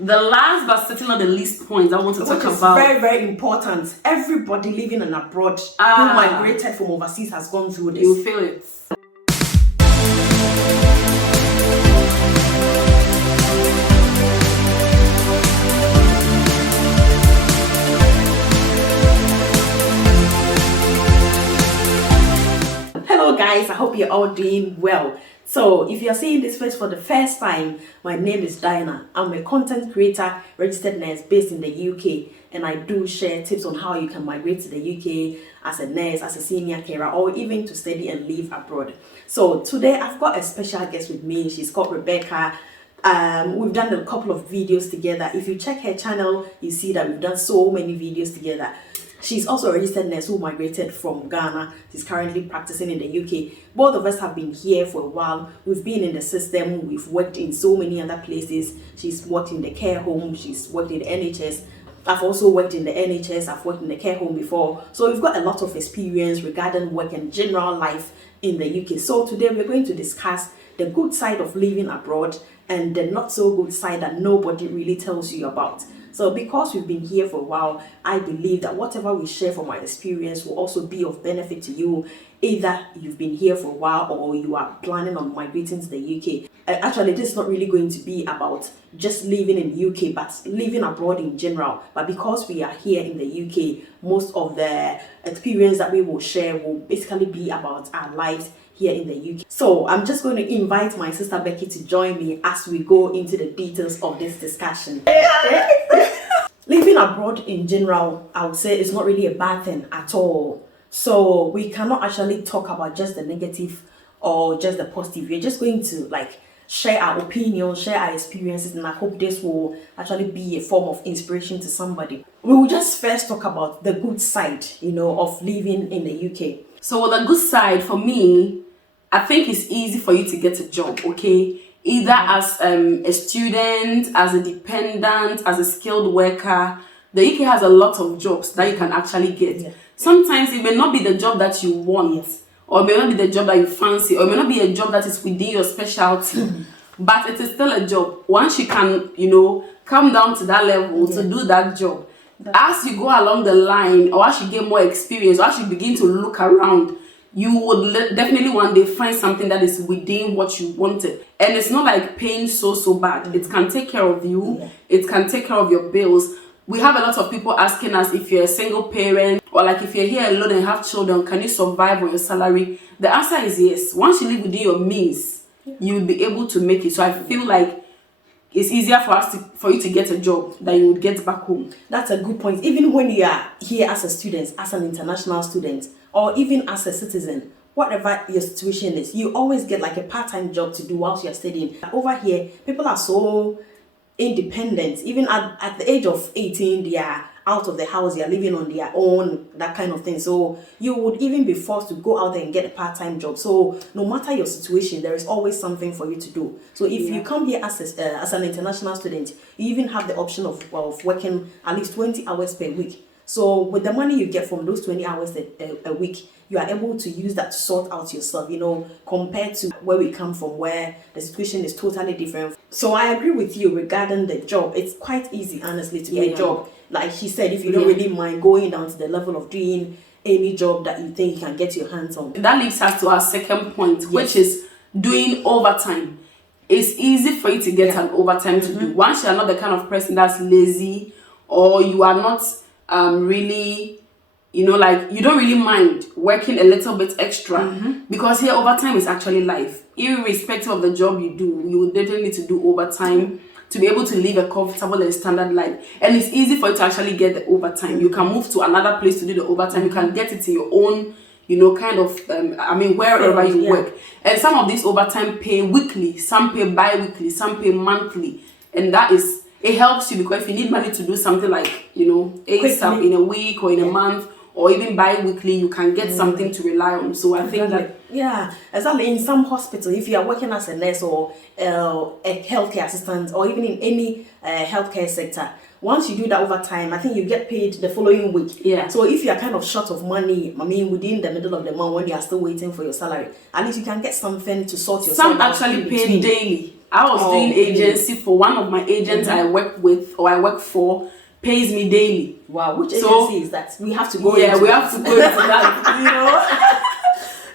The last but certainly not the least point I want to talk about. Very, very important. Everybody living in abroad who migrated from overseas has gone through this. You feel it. Hello guys, I hope you're all doing well. So if you're seeing this face for the first time, my name is Diana. I'm a content creator, registered nurse based in the UK, and I do share tips on how you can migrate to the UK as a nurse, as a senior carer, or even to study and live abroad. So today I've got a special guest with me. She's called Rebecca. We've done a couple of videos together. If you check her channel, you see that we've done so many videos together. She's also a registered nurse who migrated from Ghana. She's currently practicing in the UK. Both of us have been here for a while. We've been in the system. We've worked in so many other places. She's worked in the care home. She's worked in the NHS. I've also worked in the NHS. I've worked in the care home before. So we've got a lot of experience regarding work and general life in the UK. So today we're going to discuss the good side of living abroad and the not so good side that nobody really tells you about. So because we've been here for a while, I believe that whatever we share from our experience will also be of benefit to you. Either you've been here for a while or you are planning on migrating to the UK. Actually, this is not really going to be about just living in the UK, but living abroad in general. But because we are here in the UK, most of the experience that we will share will basically be about our lives here in the UK. So I'm just going to invite my sister Becky to join me as we go into the details of this discussion. Living abroad in general, I would say it's not really a bad thing at all. So we cannot actually talk about just the negative or just the positive. We're just going to share our opinions, share our experiences, and I hope this will actually be a form of inspiration to somebody. We will just first talk about the good side, of living in the UK. So the good side for me, I think it's easy for you to get a job, okay? Either as a student, as a dependent, as a skilled worker. The UK has a lot of jobs that you can actually get. Yeah. Sometimes it may not be the job that you want, or it may not be the job that you fancy, or it may not be a job that is within your specialty, but it is still a job. Once you can, come down to that level to do that job, as you go along the line, or as you get more experience, or as you begin to look around, you would definitely one day find something that is within what you wanted. And it's not like paying so bad. It can take care of you. It can take care of your bills. We have a lot of people asking us if you're a single parent, or if you're here alone and have children, can you survive on your salary? The answer is yes. Once you live within your means, you will be able to make it. So I feel like it's easier for you to get a job than you would get back home. That's a good point. Even when you are here as a student, as an international student, or even as a citizen, whatever your situation is, you always get a part-time job to do whilst you're studying. Over here, people are so independent. Even at the age of 18, they are out of the house, they are living on their own, that kind of thing. So you would even be forced to go out there and get a part-time job. So no matter your situation, there is always something for you to do. So if you come here as an international student, you even have the option of working at least 20 hours per week. So with the money you get from those 20 hours a week, you are able to use that to sort out yourself, compared to where we come from, where the situation is totally different. So I agree with you regarding the job. It's quite easy, honestly, to get a job. Like she said, if you don't really mind going down to the level of doing any job that you think you can get your hands on. That leads us to our second point, which is doing overtime. It's easy for you to get an overtime to do. Once you're not the kind of person that's lazy, or you are not really, you don't really mind working a little bit extra, because here overtime is actually life. Irrespective of the job you do, you will definitely need to do overtime to be able to live a comfortable and standard life. And it's easy for you to actually get the overtime. You can move to another place to do the overtime. You can get it in your own, wherever you work. And some of these overtime pay weekly, some pay bi-weekly, some pay monthly. And it helps you, because if you need money to do something like, 8 stuff in a week or in a month, or even bi-weekly, you can get something to rely on. So I think that... Yeah, exactly. In some hospital, if you are working as a nurse or a healthcare assistant, or even in any healthcare sector, once you do that overtime, I think you get paid the following week. Yeah. So if you are kind of short of money, within the middle of the month when you are still waiting for your salary, at least you can get something to sort yourself out. Some actually pay daily. I was doing agency for one of my agents I work with or I work for pays me daily. Wow, which agency is that? We have to go. Yeah, we have to go into that.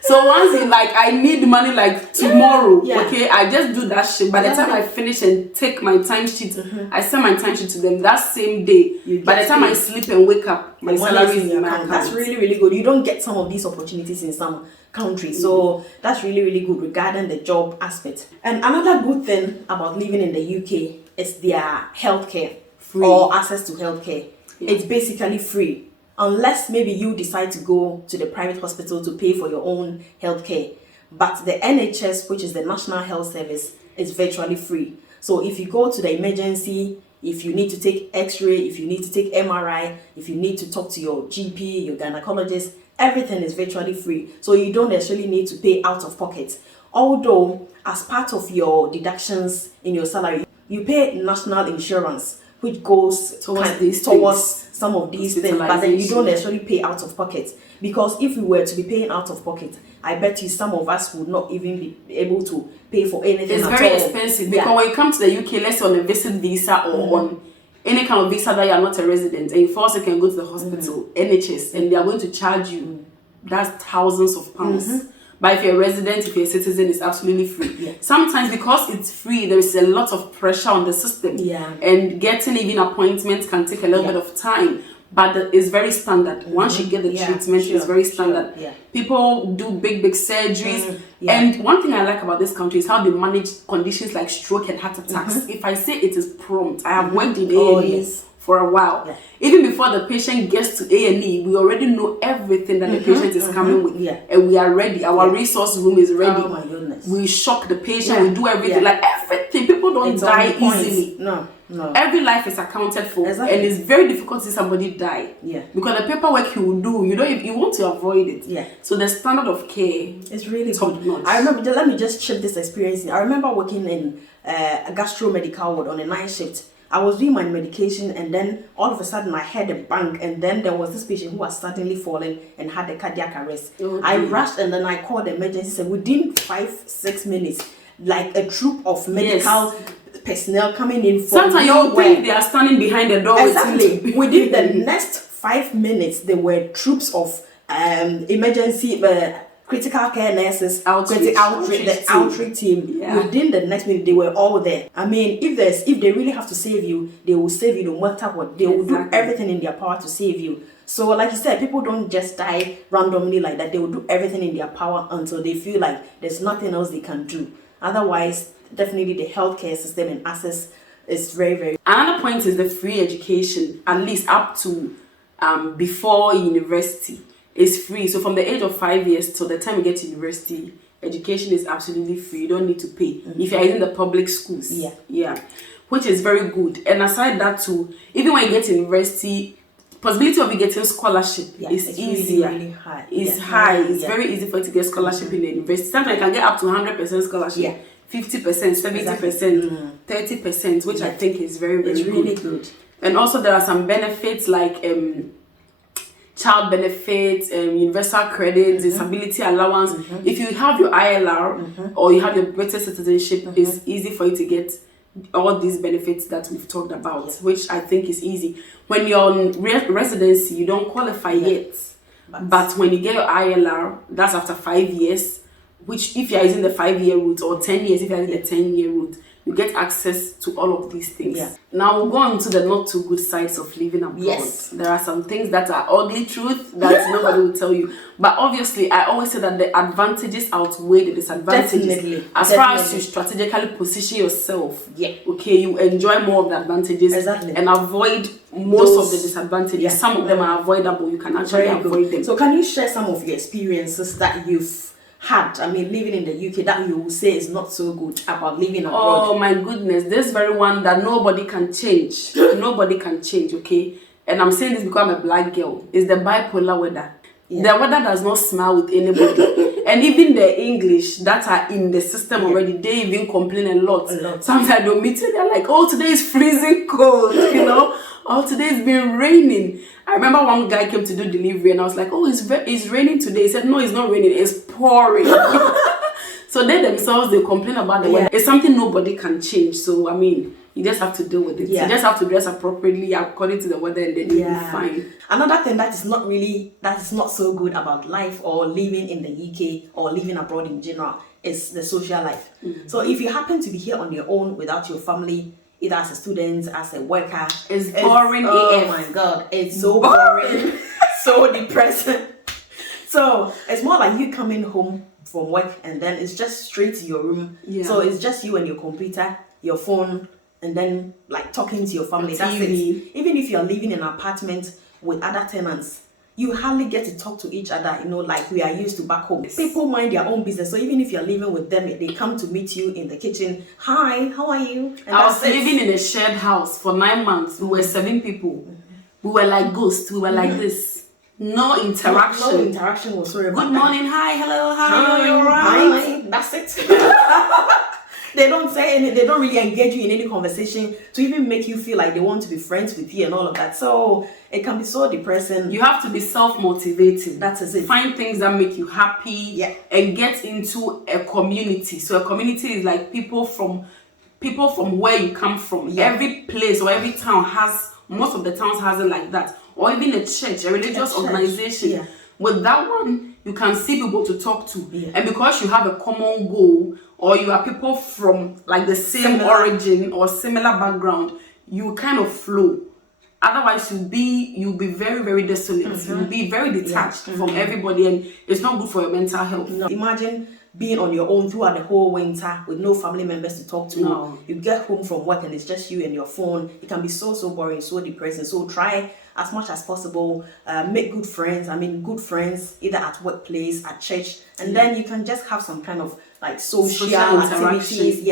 So once I need money like tomorrow, okay, I just do that shit. By the time I finish and take my timesheet, I send my timesheet to them that same day. By the time I sleep and wake up, my salary is in my account. That's really, really good. You don't get some of these opportunities in some countries. So that's really, really good regarding the job aspect. And another good thing about living in the UK is their healthcare or access to healthcare. It's basically free. Unless maybe you decide to go to the private hospital to pay for your own healthcare. But the NHS, which is the National Health Service, is virtually free. So if you go to the emergency, if you need to take X-ray, if you need to take MRI, if you need to talk to your GP, your gynecologist, everything is virtually free. So you don't necessarily need to pay out of pocket. Although, as part of your deductions in your salary, you pay national insurance, which goes towards some of these things, but then you don't necessarily pay out of pocket. Because if we were to be paying out of pocket, I bet you some of us would not even be able to pay for anything. It's very expensive because when you come to the UK, let's say on a visit visa or on any kind of visa that you are not a resident, and you first can go to the hospital, NHS, and they are going to charge you. That's thousands of pounds. But if you're a resident, if you're a citizen, it's absolutely free. Sometimes because it's free, there is a lot of pressure on the system. And getting even appointments can take a little bit of time. But it's very standard. Once you get the treatment, it's very standard. People do big surgeries. And one thing I like about this country is how they manage conditions like stroke and heart attacks. If I say it is prompt, I have worked in A&Es for a while. Even before the patient gets to A&E, we already know everything that the patient is coming with. And we are ready. Our resource room is ready. Oh my goodness. We shock the patient. We do everything. Like everything. People don't die easily. No. Every life is accounted for. And it's very difficult to see somebody die. Because the paperwork you will do, you want to avoid it. So the standard of care is really top good. notch. I remember, let me just share this experience. I remember working in a gastro medical ward on a night shift. I was doing my medication and then all of a sudden I heard a bang and then there was this patient who was suddenly falling and had a cardiac arrest. I rushed and then I called the emergency. So within 5-6 minutes, like a troop of medical personnel coming in from sometimes you think they are standing behind the door. Exactly. Within the next 5 minutes, there were troops of emergency critical care nurses, the outreach team. Within the next minute, they were all there. I mean, if they really have to save you, they will save you no matter what. They will do everything in their power to save you. So, like you said, people don't just die randomly like that. They will do everything in their power until they feel like there's nothing else they can do. Otherwise, definitely the healthcare system and access is very, very. Another point is the free education, at least up to before university. Is free. So from the age of 5 years till the time you get to university, education is absolutely free. You don't need to pay if you're in the public schools. Which is very good. And aside that too, even when you get to university, possibility of you getting scholarship is easier. Really high. It's high. It's very easy for you to get scholarship in the university. Sometimes you can get up to 100% scholarship. 50%, 70%, 30%, which I think is very, very good. Really good. And also there are some benefits like child benefits, universal credit, disability allowance. If you have your ILR or you have your British citizenship, it's easy for you to get all these benefits that we've talked about, which I think is easy. When you're on residency, you don't qualify yet. But when you get your ILR, that's after 5 years, which if you're using the 5-year route or 10 years, if you're using the 10-year route, you get access to all of these things. Now we'll go on to the not too good sides of living abroad. There are some things that are ugly truth that nobody will tell you. But obviously, I always say that the advantages outweigh the disadvantages. As far as you strategically position yourself, okay, you enjoy more of the advantages and avoid most of the disadvantages. Some of them are avoidable. You can actually avoid them. So can you share some of your experiences that you've had, living in the UK, that you will say is not so good about living abroad? Oh my goodness, this very one that nobody can change. Nobody can change, okay? And I'm saying this because I'm a black girl. It's the bipolar weather. The weather does not smile with anybody. And even the English that are in the system already, they even complain a lot. Sometimes I don't meet you, they're like, oh, today is freezing cold, you know? Oh, today's been raining. I remember one guy came to do delivery and I was like, oh, it's raining today. He said, no, it's not raining, it's pouring. So they themselves, they complain about the weather. It's something nobody can change. So, I mean, you just have to deal with it. You just have to dress appropriately according to the weather, and then you'll be fine. Another thing that is not so good about life or living in the UK or living abroad in general is the social life. So if you happen to be here on your own without your family, either as a student, as a worker, it's boring. Oh my God, it's so boring, so depressing. So it's more like you coming home from work and then it's just straight to your room. So it's just you and your computer, your phone, and then like talking to your family. That's it. Even if you're living in an apartment with other tenants, you hardly get to talk to each other, like we are used to back home. People mind their own business. So even if you're living with them, they come to meet you in the kitchen. Hi, how are you? And I was living in a shared house for 9 months. We were 7 people. We were like ghosts. We were like this. No interaction. No interaction whatsoever. Good morning. Hi. Hello. How are you? Hi. That's it. They don't say anything. They don't really engage you in any conversation to even make you feel like they want to be friends with you and all of that. So it can be so depressing. You have to be self-motivated. That is it. Find things that make you happy and get into a community. So a community is like people from where you come from. Every place or every town most of the towns has it like that. Or even a church, a religious organization. With that one, you can see people to talk to. And because you have a common goal, or you are people from like the same origin or similar background, you kind of flow. Otherwise, you'll be very, very desolate. You'll be very detached from everybody, and it's not good for your mental health. No. Imagine being on your own throughout the whole winter with no family members to talk to. No. You get home from work and it's just you and your phone. It can be so boring, so depressing. So try as much as possible, make good friends. Good friends either at workplace, at church, and then you can just have some kind of like social activities.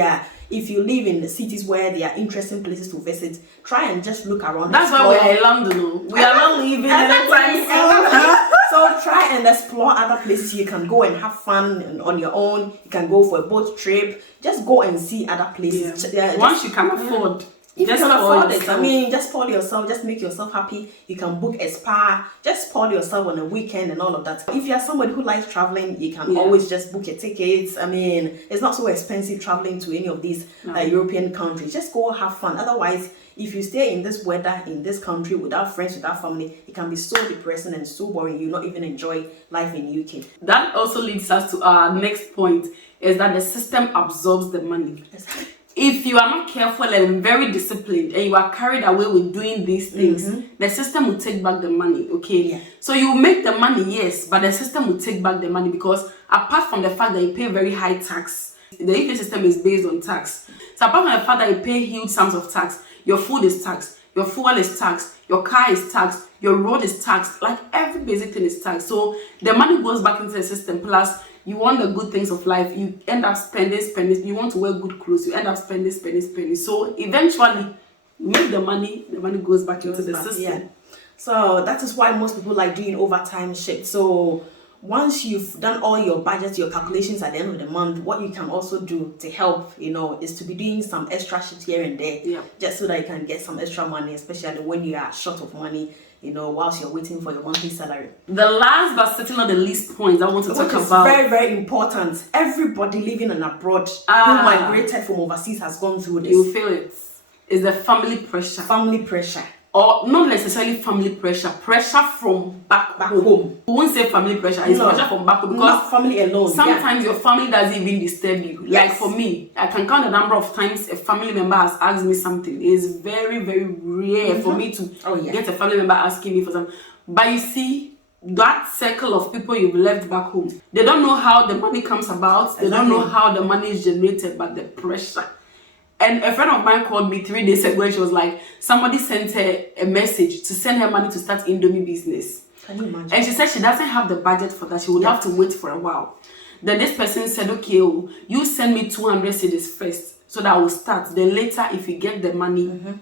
If you live in the cities where there are interesting places to visit, try and just look around. That's why we are in London. We are not leaving anytime. So try and explore other places. You can go and have fun on your own. You can go for a boat trip. Just go and see other places. Once you can afford. If you can afford it, just spoil yourself, just make yourself happy. You can book a spa, just spoil yourself on a weekend and all of that. If you're somebody who likes traveling, you can always just book your tickets. It's not so expensive traveling to any of these European countries. Just go have fun. Otherwise, if you stay in this weather, in this country, without friends, without family, it can be so depressing and so boring. You not even enjoy life in UK. That also leads us to our next point, is that the system absorbs the money. If you are not careful and very disciplined and you are carried away with doing these things, the system will take back the money, okay? So you make the money, yes, but the system will take back the money because apart from the fact that you pay very high tax, the UK system is based on tax. So apart from the fact that you pay huge sums of tax, your food is taxed, your fuel is taxed, your car is taxed, your road is taxed, like every basic thing is taxed. So the money goes back into the system, plus you want the good things of life, you end up spending. You want to wear good clothes, you end up spending. So eventually, you make the money goes back into the system. So that is why most people like doing overtime shifts. So once you've done all your budgets, your calculations at the end of the month, what you can also do to help, is to be doing some extra shifts here and there, just so that you can get some extra money, especially when you are short of money, whilst you're waiting for your monthly salary. The last but certainly not the least point I want to talk about. Very, very important. Everybody living in abroad who migrated from overseas has gone through this. You feel it. It's the family pressure. Family pressure. Or not necessarily family pressure from back home. We won't say family pressure, it's pressure from back home because not family alone. Sometimes your family doesn't even disturb you. Like for me, I can count the number of times a family member has asked me something. It's very, very rare for me to get a family member asking me for something. But you see, that circle of people you've left back home, they don't know how the money comes about. They don't know how the money is generated, but the pressure. And a friend of mine called me 3 days ago and she was like, somebody sent her a message to send her money to start Indomie business. Can you imagine? And she said she doesn't have the budget for that. She will have to wait for a while. Then this person said, okay, you send me 200 cedis first so that I will start. Then later, if you get the money,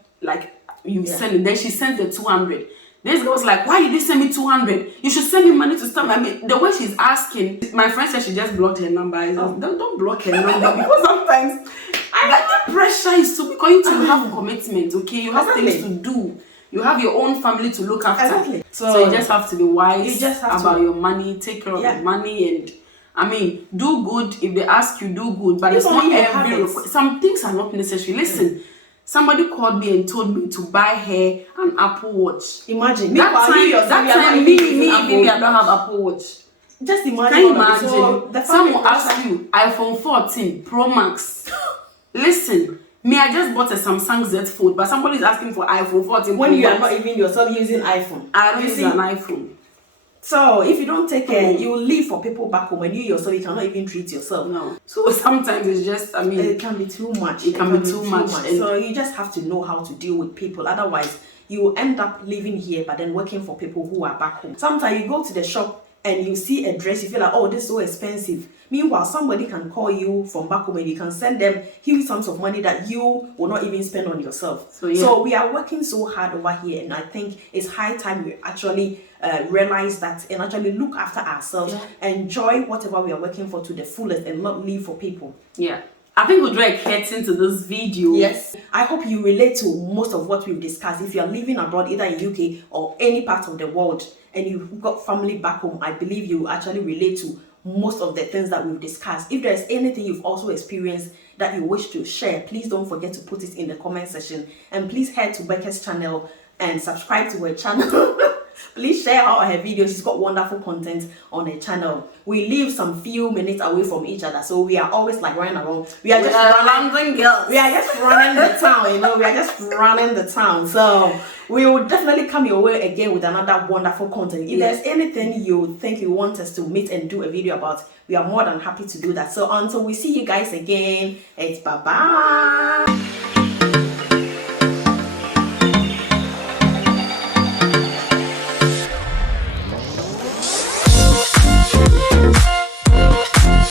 you send it. Then she sends the 200. This girl was like, why did you send me 200? You should send me money to start. The way she's asking, my friend said she just blocked her number. I said, don't block her number because sometimes the pressure is so because you have commitment, okay? You have things to do. You have your own family to look after. So you just have to be wise about your money, take care of your money, and I mean, do good. If they ask you, do good. But If it's not only you every have it. request. Some things are not necessary. Listen, somebody called me and told me to buy her an Apple Watch. Imagine. That time, me, even I don't have Apple Watch. Just imagine. Can you all of it. imagine? So the Some family will ask you iPhone 14 Pro Max. Listen, me, I just bought a Samsung Z Fold, but somebody is asking for iPhone 14 when Pro you Max. are not even yourself using iPhone. I don't You use see? an iPhone. So if you don't take care, you will live for people back home, and you yourself, you cannot even treat yourself. No. So sometimes it's just, I mean, It can be too much. It can be too much. So you just have to know how to deal with people. Otherwise, you will end up living here, but then working for people who are back home. Sometimes you go to the shop and you see a dress, you feel like, oh, this is so expensive. Meanwhile, somebody can call you from back home and you can send them huge sums of money that you will not even spend on yourself. So we are working so hard over here, and I think it's high time we actually realize that and actually look after ourselves, enjoy whatever we are working for to the fullest, and not live for people. Yeah. I think we'll draw a curtain to this video. Yes. I hope you relate to most of what we've discussed. If you are living abroad, either in UK or any part of the world, and you've got family back home, I believe you actually relate to most of the things that we've discussed. If there's anything you've also experienced that you wish to share, please don't forget to put it in the comment section. And please head to Becca's channel and subscribe to her channel. Please share all her videos. She's got wonderful content on her channel. We live some few minutes away from each other, so we are always like running around. We are just London girls. We are just running the town, you know. We are just running the town. So we will definitely come your way again with another wonderful content. If there's anything you think you want us to meet and do a video about, we are more than happy to do that. So until we see you guys again, it's bye-bye.